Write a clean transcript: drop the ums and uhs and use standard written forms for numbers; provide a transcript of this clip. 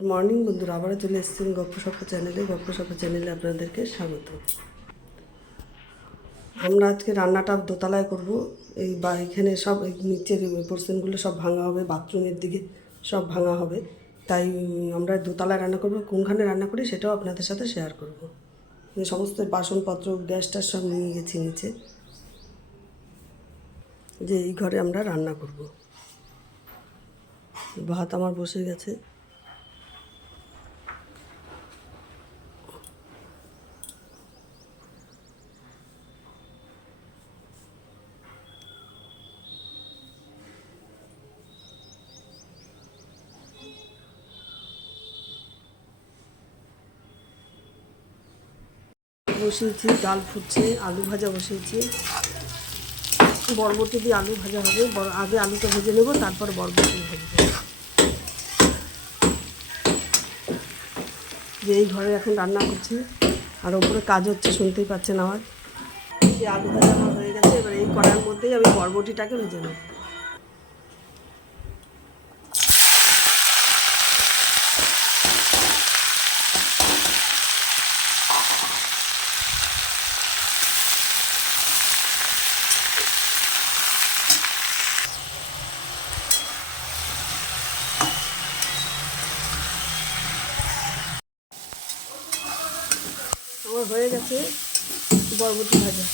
Good morning বন্ধুরা, আবারও চলে এসেছেন গপ্পসপ্প চ্যানেলে আপনাদেরকে স্বাগত। আমরা আজকে রান্নাটা দোতলায় করব। এই বা এখানে সব নিচের পোর্শনগুলো সব ভাঙা হবে, বাথরুমের দিকে সব ভাঙা হবে, তাই আমরা দোতলায় রান্না করব। কোনখানে রান্না করি সেটাও আপনাদের সাথে শেয়ার করব। সমস্ত বাসনপত্র গ্যাসটা সব নিয়ে গেছি নিচে, যে এই ঘরে আমরা রান্না করব। ভাত আমার বসে গেছে। বসিয়েছি, ডাল ফুটছে, আলু ভাজা বসিয়েছি। বরবটি দিয়ে আলু ভাজা হবে। আগে আলুটা ভেজে নেব, তারপর বরবটি ভাজবো। যে এই ঘরে এখন রান্না করছি, আর ওপরে কাজ হচ্ছে, শুনতেই পাচ্ছেন আওয়াজ। যে আলু ভাজা আমার হয়ে গেছে, এবার এই কড়ার মধ্যেই আমি বরবটিটাকে ভেজে নেব। আমার হয়ে গেছে বরবটি ভাজা।